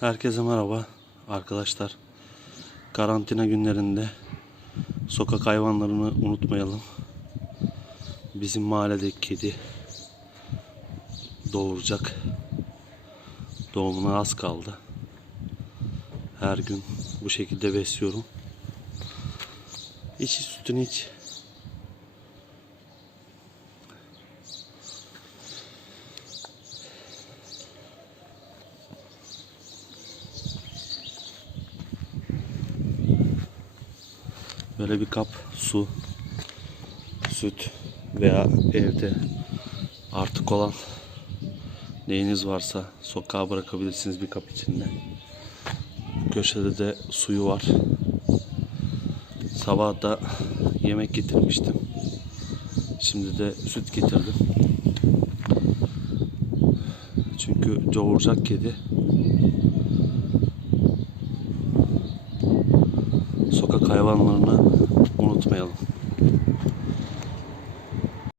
Herkese merhaba arkadaşlar. Karantina günlerinde sokak hayvanlarını unutmayalım. Bizim mahalledeki kedi doğuracak. Doğumuna az kaldı. Her gün bu şekilde besliyorum. İç sütünü iç. Böyle bir kap su, süt veya evde artık olan neyiniz varsa sokağa bırakabilirsiniz bir kap içinde. Köşede de suyu var. Sabah da yemek getirmiştim. Şimdi de süt getirdim. Çünkü doğuracak kedi. sokak hayvanlarını unutmayalım.